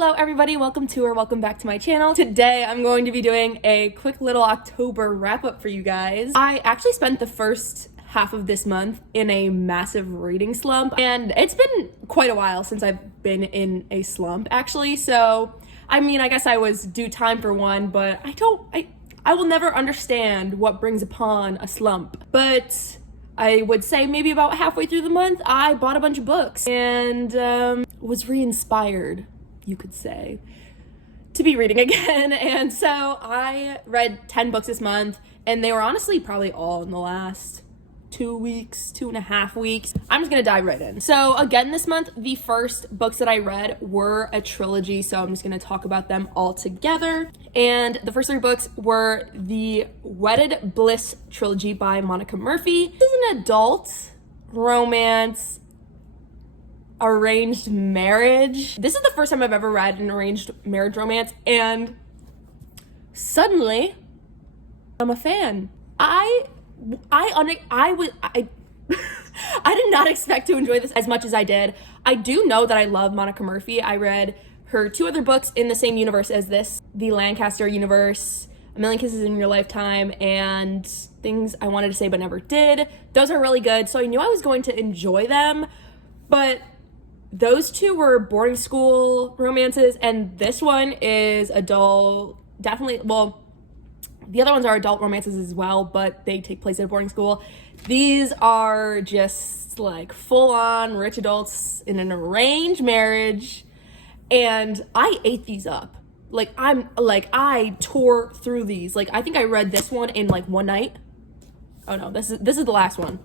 Hello everybody, welcome to or welcome back to my channel. Today I'm going to be doing a quick little October wrap up for you guys. I actually spent the first half of this month in a massive reading slump, and it's been quite a while since I've been in a slump actually, so I mean, I guess I was due time for one, but I will never understand what brings upon a slump. But I would say maybe about halfway through the month, I bought a bunch of books and was re-inspired, you could say, to be reading again. And so I read 10 books this month, and they were honestly probably all in the last 2.5 weeks. I'm just gonna dive right in. So again, this month, the first books that I read were a trilogy, so I'm just gonna talk about them all together. And the first three books were the Wedded Bliss trilogy by Monica Murphy. This is an adult romance arranged marriage. This is the first time I've ever read an arranged marriage romance, and suddenly I'm a fan. I did not expect to enjoy this as much as I did. I do know that I love Monica Murphy. I read her two other books in the same universe as this, the Lancaster universe, A Million Kisses in Your Lifetime, and Things I Wanted to Say But Never Did. Those are really good, so I knew I was going to enjoy them, but those two were boarding school romances, and this one is adult, definitely, well, the other ones are adult romances as well, but they take place at a boarding school. These are just like full-on rich adults in an arranged marriage, and I ate these up. I tore through these. Like, I think I read this one in like one night. Oh no, this is the last one.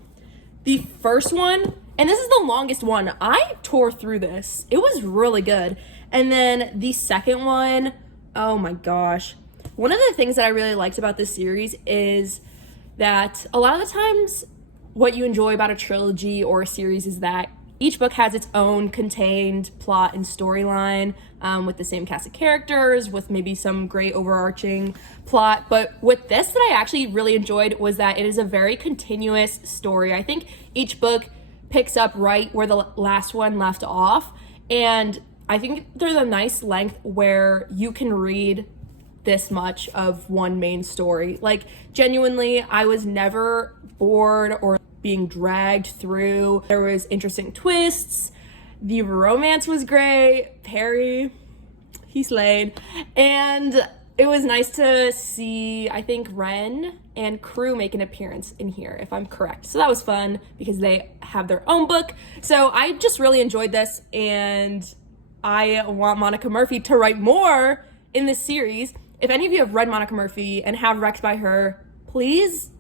The first one, and this is the longest one, I tore through this. It was really good. And then the second one, oh my gosh. One of the things that I really liked about this series is that a lot of the times what you enjoy about a trilogy or a series is that each book has its own contained plot and storyline, with the same cast of characters, with maybe some great overarching plot. But with this, that I actually really enjoyed was that it is a very continuous story. I think each book picks up right where the last one left off, and I think there's a nice length where you can read this much of one main story. Like, genuinely, I was never bored or being dragged through. There was interesting twists. The romance was great. Perry, he slayed. And it was nice to see, I think, Ren and Crew make an appearance in here, if I'm correct. So that was fun because they have their own book. So I just really enjoyed this, and I want Monica Murphy to write more in this series. If any of you have read Monica Murphy and have recs by her, please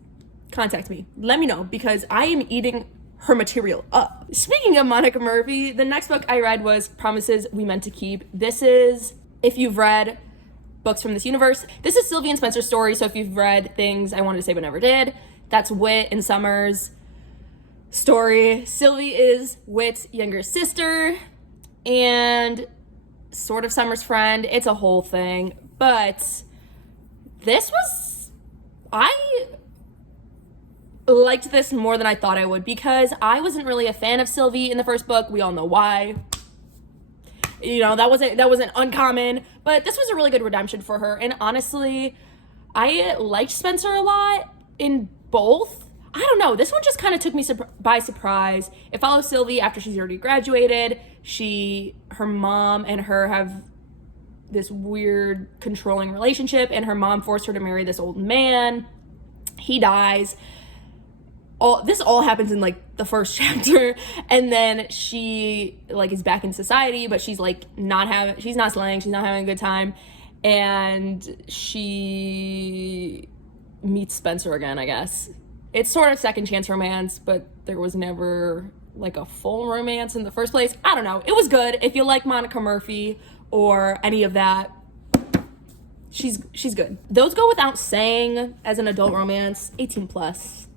contact me. Let me know, because I am eating her material up. Speaking of Monica Murphy, the next book I read was Promises We Meant to Keep. This is, if you've read books from this universe, this is Sylvie and Spencer's story. So if you've read Things I Wanted to Say But Never Did, that's Whit and Summer's story. Sylvie is Whit's younger sister and sort of Summer's friend. It's a whole thing. But this was, I liked this more than I thought I would, because I wasn't really a fan of Sylvie in the first book. We all know why. You know, that wasn't uncommon, but this was a really good redemption for her. And honestly, I liked Spencer a lot in both. I don't know, this one just kind of took me by surprise. It follows Sylvie after she's already graduated. Her mom and her have this weird controlling relationship, and her mom forced her to marry this old man. He dies. This all happens in like the first chapter, and then she like is back in society, but she's like she's not slaying, she's not having a good time, and she meets Spencer again, I guess. It's sort of second chance romance, but there was never like a full romance in the first place. I don't know. It was good. If you like Monica Murphy or any of that, she's good. Those go without saying as an adult romance, 18 plus.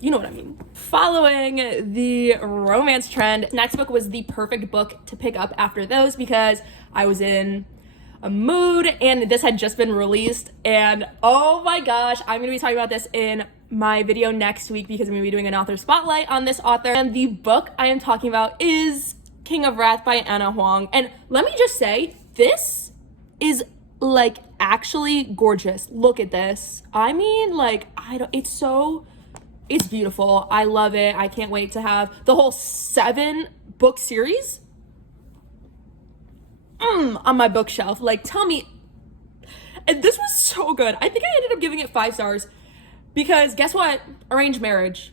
You know what I mean. Following the romance trend, next book was the perfect book to pick up after those, because I was in a mood and this had just been released, and oh my gosh, I'm gonna be talking about this in my video next week because I'm gonna be doing an author spotlight on this author. And the book I am talking about is King of Wrath by Anna Huang. And let me just say, this is like actually gorgeous. Look at this. I mean, like, it's beautiful. I love it. I can't wait to have the whole 7-book series on my bookshelf. Like, tell me. And this was so good. I think I ended up giving it 5 stars because guess what? Arranged Marriage.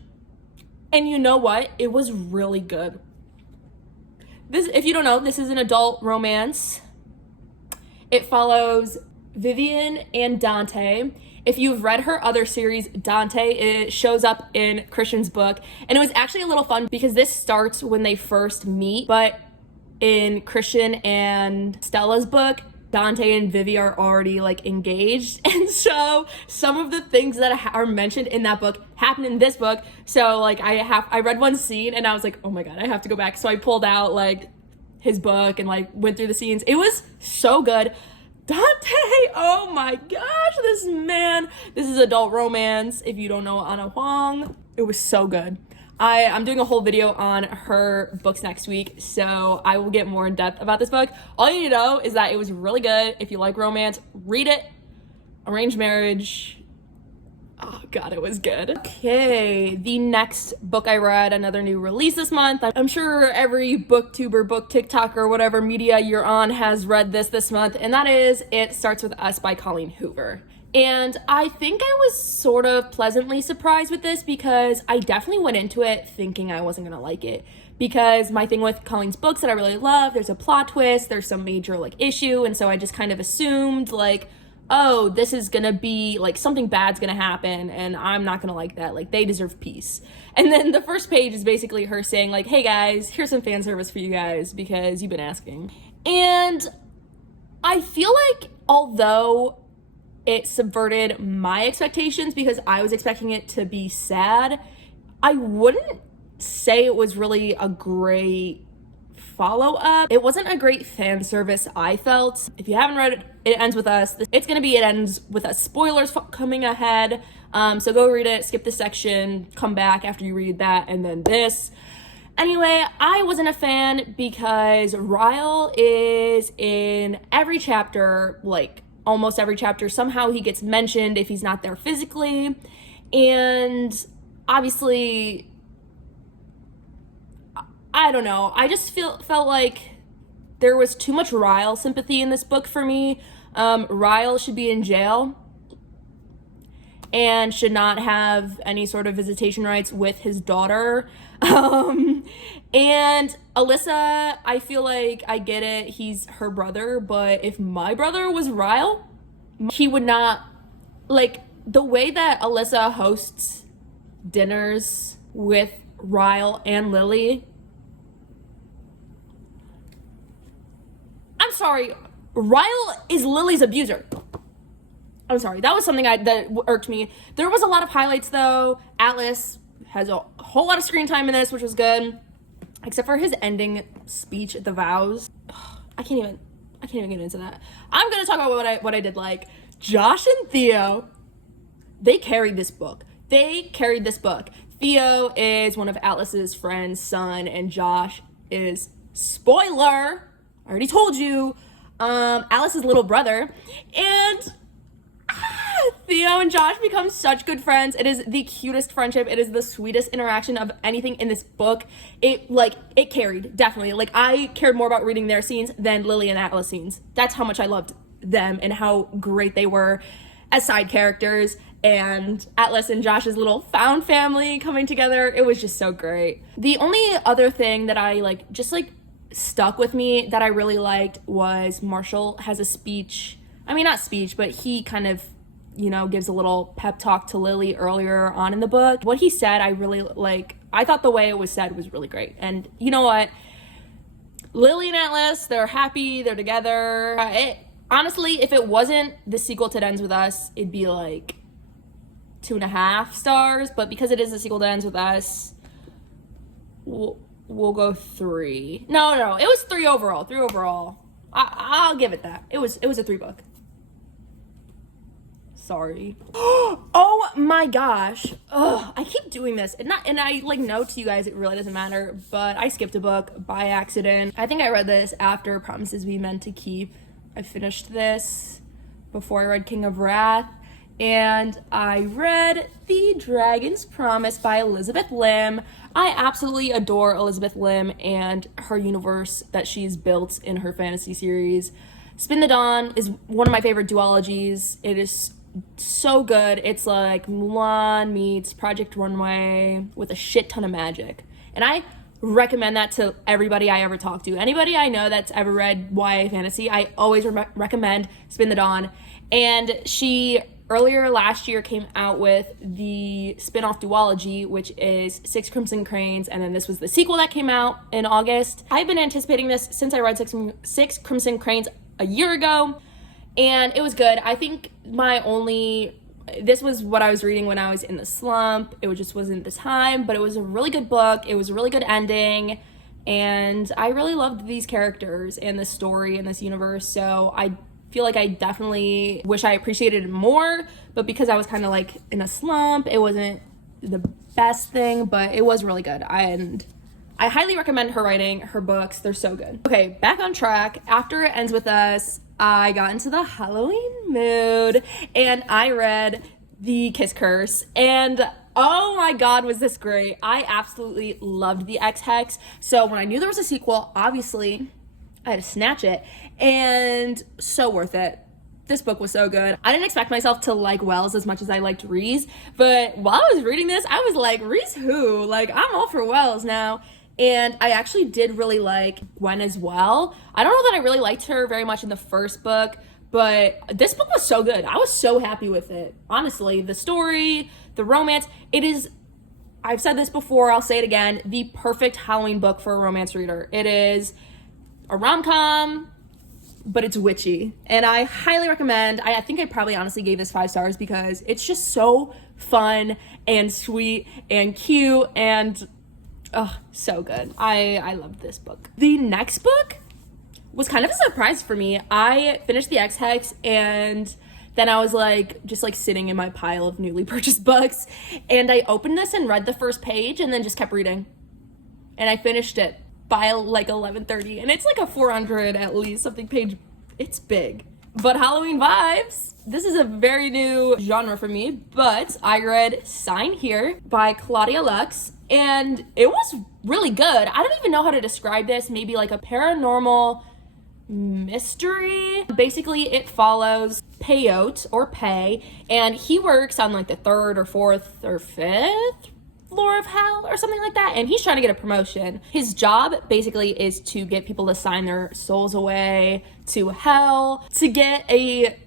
And you know what? It was really good. This, if you don't know, this is an adult romance. It follows Vivian and Dante. If you've read her other series, Dante, it shows up in Christian's book. And it was actually a little fun because this starts when they first meet. But in Christian and Stella's book, Dante and Vivi are already like engaged, and so some of the things that are mentioned in that book happen in this book. So like I read one scene and I was like, oh my god, I have to go back. So I pulled out like his book and like went through the scenes. It was so good. Dante, oh my gosh, this man. This is adult romance. If you don't know Anna Huang, it was so good. I'm doing a whole video on her books next week, so I will get more in depth about this book. All you need to know is that it was really good. If you like romance, read it. Arranged Marriage. Oh god, it was good. Okay, the next book I read, another new release this month. I'm sure every booktuber, book TikToker, whatever media you're on has read this month, and that is It Starts With Us by Colleen Hoover. And I think I was sort of pleasantly surprised with this because I definitely went into it thinking I wasn't gonna like it. Because my thing with Colleen's books that I really love, there's a plot twist, there's some major like issue, and so I just kind of assumed like, oh, this is gonna be like something bad's gonna happen and I'm not gonna like that. Like, they deserve peace. And then the first page is basically her saying like, hey guys, here's some fan service for you guys because you've been asking. And I feel like although it subverted my expectations because I was expecting it to be sad, I wouldn't say it was really a great follow-up. It wasn't a great fan service, I felt. If you haven't read It Ends With Us, it's gonna be It Ends With Us spoilers coming ahead. So go read it, skip this section, come back after you read that, and then this. Anyway, I wasn't a fan because Ryle is in every chapter, like almost every chapter. Somehow he gets mentioned if he's not there physically. And obviously, I don't know. I just felt like there was too much Ryle sympathy in this book for me. Ryle should be in jail and should not have any sort of visitation rights with his daughter. And Alyssa, I feel like I get it. He's her brother, but if my brother was Ryle, he would not, like, the way that Alyssa hosts dinners with Ryle and Lily. I'm sorry, Ryle is Lily's abuser. I'm sorry, that was something that irked me. There was a lot of highlights though. Atlas has a whole lot of screen time in this, which was good. Except for his ending speech at the vows. I can't even get into that. I'm gonna talk about what I did like. Josh and Theo, they carried this book. Theo is one of Atlas's friends' son, and Josh is, spoiler, I already told you, Alice's little brother. And Theo and Josh become such good friends. It is the cutest friendship. It is the sweetest interaction of anything in this book. It carried, definitely. Like, I cared more about reading their scenes than Lily and Atlas scenes. That's how much I loved them and how great they were as side characters. And Atlas and Josh's little found family coming together, it was just so great. The only other thing that I stuck with me that I really liked was Marshall has a speech. I mean, not speech, but he kind of, gives a little pep talk to Lily earlier on in the book. What he said, I really like. I thought the way it was said was really great. And you know what? Lily and Atlas, they're happy, they're together. Honestly, if it wasn't the sequel to It Ends With Us, it'd be like 2.5 stars. But because it is the sequel to It Ends With Us, we'll go 3. No, it was 3 overall. 3 overall. I'll give it that. It was a 3 book. Sorry. Oh my gosh. Ugh, I keep doing this. And I like know to you guys it really doesn't matter, but I skipped a book by accident. I think I read this after Promises We Meant to Keep. I finished this before I read King of Wrath. And I read The Dragon's Promise by Elizabeth Lim. I absolutely adore Elizabeth Lim and her universe that she's built in her fantasy series. Spin the Dawn is one of my favorite duologies. It is so good. It's like Mulan meets Project Runway with a shit ton of magic. And I recommend that to everybody I ever talk to. Anybody I know that's ever read YA fantasy, I always recommend Spin the Dawn. And she earlier last year came out with the spin-off duology, which is Six Crimson Cranes, and then this was the sequel that came out in August. I've been anticipating this since I read Six Crimson Cranes a year ago, and it was good. I think this was what I was reading when I was in the slump. It just wasn't the time, but it was a really good book. It was a really good ending, and I really loved these characters and this story and this universe, so I feel like I definitely wish I appreciated it more, but because I was kind of like in a slump, it wasn't the best thing, but it was really good. And I highly recommend her writing, her books. They're so good. Okay, back on track. After It Ends With Us, I got into the Halloween mood and I read The Kiss Curse, and oh my god, was this great. I absolutely loved the Ex-Hex. So when I knew there was a sequel, obviously I had to snatch it, and so worth it. This book was so good. I didn't expect myself to like Wells as much as I liked Reese, but while I was reading this, I was like, Reese who? Like, I'm all for Wells now. And I actually did really like Gwen as well. I don't know that I really liked her very much in the first book, but this book was so good. I was so happy with it. Honestly, the story, the romance, it is, I've said this before, I'll say it again, the perfect Halloween book for a romance reader. It is a rom-com, but it's witchy, and I highly recommend. I think I probably honestly gave this 5 stars because it's just so fun and sweet and cute and so good. I loved this book. The next book was kind of a surprise for me. I finished the Ex-Hex, and then I was like just like sitting in my pile of newly purchased books, and I opened this and read the first page and then just kept reading, and I finished it by like 11:30, and it's like a 400 at least something page. It's big, but Halloween vibes. This is a very new genre for me, but I read Sign Here by Claudia Lux, and it was really good. I don't even know how to describe this. Maybe like a paranormal mystery. Basically, it follows Peyote or Pay, and he works on like the 3rd or 4th or 5th floor of hell or something like that, and he's trying to get a promotion. His job basically is to get people to sign their souls away to hell. To get a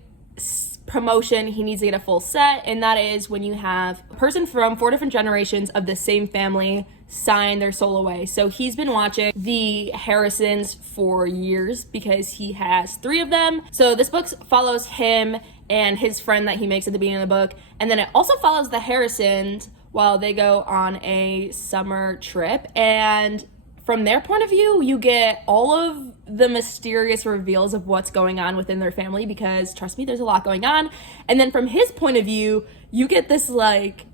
promotion, he needs to get a full set, and that is when you have a person from 4 different generations of the same family sign their soul away. So he's been watching the Harrisons for years because he has 3 of them. So this book follows him and his friend that he makes at the beginning of the book, and then it also follows the Harrisons while they go on a summer trip, and from their point of view, you get all of the mysterious reveals of what's going on within their family, because trust me, there's a lot going on. And then from his point of view, you get this like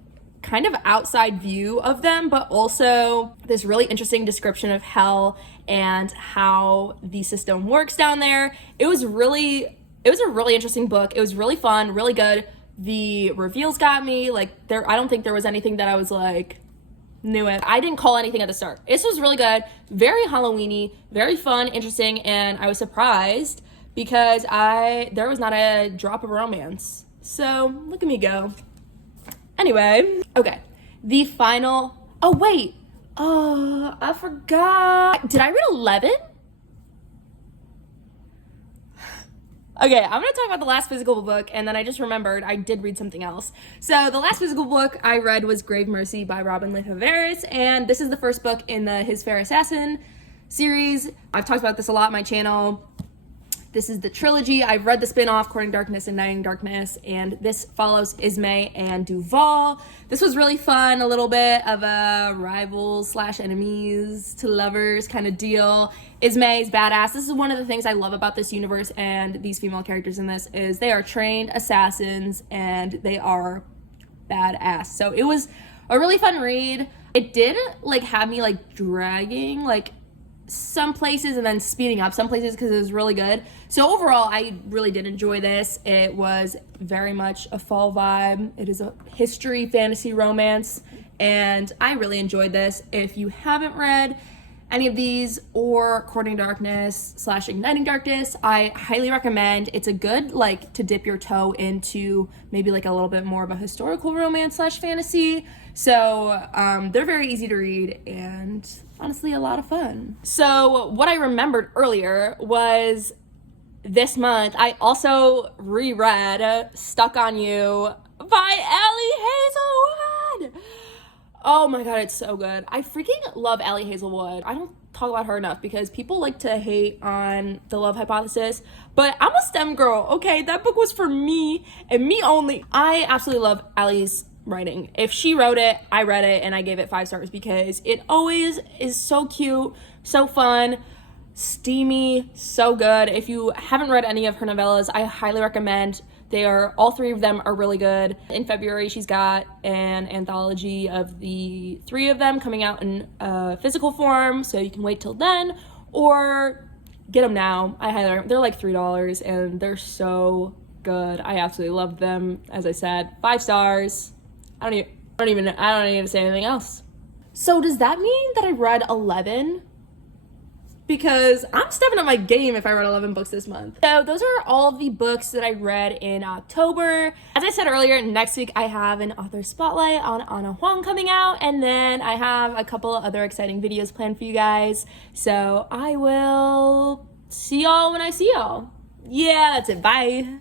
kind of outside view of them, but also this really interesting description of hell and how the system works down there. It was a really interesting book. It was really fun, really good. The reveals got me. Like, I don't think there was anything that I was like, knew it. I didn't call anything at the start. This was really good, very Halloween-y, very fun, interesting, and I was surprised because there was not a drop of romance. So look at me go. Anyway, okay. The final. Oh wait. I forgot. Did I read 11? Okay, I'm gonna talk about the last physical book, and then I just remembered I did read something else. So the last physical book I read was Grave Mercy by Robin Leigh Tavares, and this is the first book in the His Fair Assassin series. I've talked about this a lot on my channel. This is the trilogy. I've read the spin-off, Courting Darkness and Igniting Darkness, and this follows Ismay and Duval. This was really fun, a little bit of a rivals / enemies to lovers kind of deal. Ismay is badass. This is one of the things I love about this universe and these female characters in this is they are trained assassins and they are badass. So it was a really fun read. It did like have me like dragging like some places and then speeding up some places because it was really good. So overall, I really did enjoy this. It was very much a fall vibe. It is a history fantasy romance, and I really enjoyed this. If you haven't read any of these or Courting Darkness / Igniting Darkness, I highly recommend. It's a good like to dip your toe into maybe like a little bit more of a historical romance / fantasy. So they're very easy to read and honestly a lot of fun. So what I remembered earlier was this month I also reread Stuck on You by Ellie Hazelwood. Oh my god, it's so good. I freaking love Ellie Hazelwood. I don't talk about her enough because people like to hate on The Love Hypothesis, but I'm a STEM girl, okay? That book was for me and me only. I absolutely love Ellie's writing. If she wrote it, I read it and I gave it 5 stars because it always is so cute, so fun, steamy, so good. If you haven't read any of her novellas, I highly recommend. All 3 of them are really good. In February, she's got an anthology of the 3 of them coming out in physical form, so you can wait till then or get them now. I highly recommend. They're like $3 and they're so good. I absolutely loved them. As I said, 5 stars. I don't even need to say anything else. So does that mean that I read 11? Because I'm stepping up my game if I read 11 books this month. So those are all of the books that I read in October. As I said earlier, next week I have an author spotlight on Ana Huang coming out, and then I have a couple of other exciting videos planned for you guys. So I will see y'all when I see y'all. Yeah, that's it. Bye.